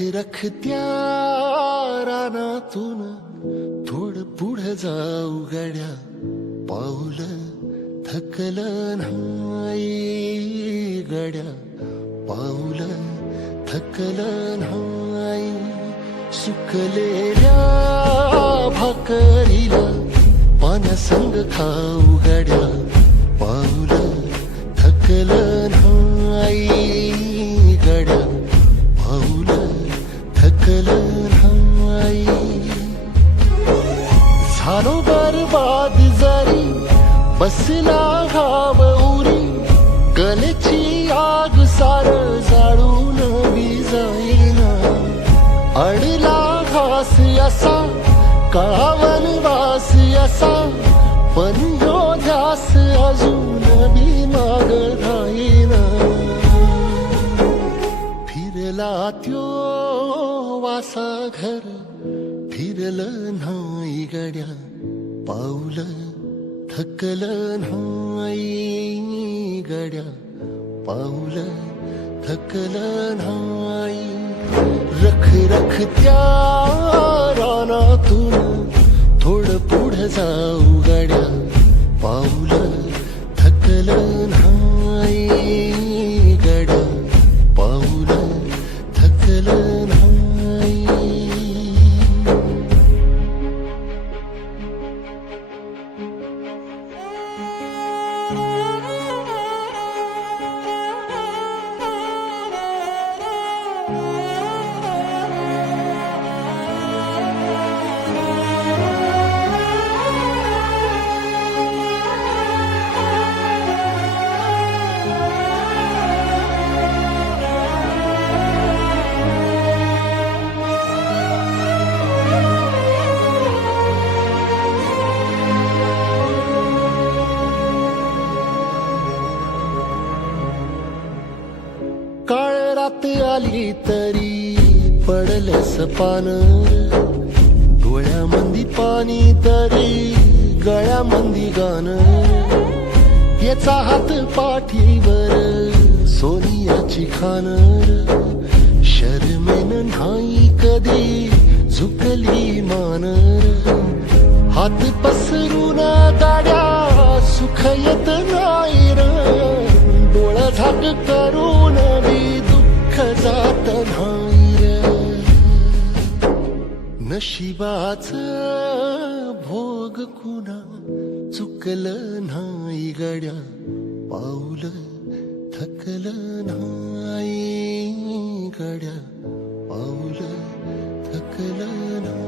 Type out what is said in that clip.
रखरखत्या रानातून थोडं पुढं जाऊ गड्या, पाऊल थकलं नाही गड्या, पाऊल थकलं नाही. सुकलेल्या भाकरीला पाण्यासंग खाऊ गड्या, पाऊल थकलं नाही गड्या, पाऊल थकलं नाही. झालो बरबाद जरी बसला घाव उरी, कलेची आग सार जाळून विजाईना. अडला घास असा काळा वनवास असा, पण ह्यो ध्यास अजून बी माग राहीना. फिरला त्यो वासा घर फिरलं नाही गड्या, पाऊल थकलं नाही गड्या, पाऊल थकलं नाही. रखरखत्या रानातून थोडं पुढं जाऊ गड्या, पाऊल थकलं नाही गड्या, पाऊल थकलं नाही. काळ रात आली तरी पडलंस पानं, डोळ्यामंदी पाणी तरी गळ्यामंदी गाणं. याचा हात पाठीवर सोनियाची खान, शर्मेन नाही कधी झुकली मान. हात पसरून गाड्या सुख येत नाही र, डोळा झाक करून बी दुःख जात नाही र. नशिबाच भोग कुणा चुकलं नाही गड्या, पाऊल थकलं नाही गड्या, पाऊल थकलं नाही.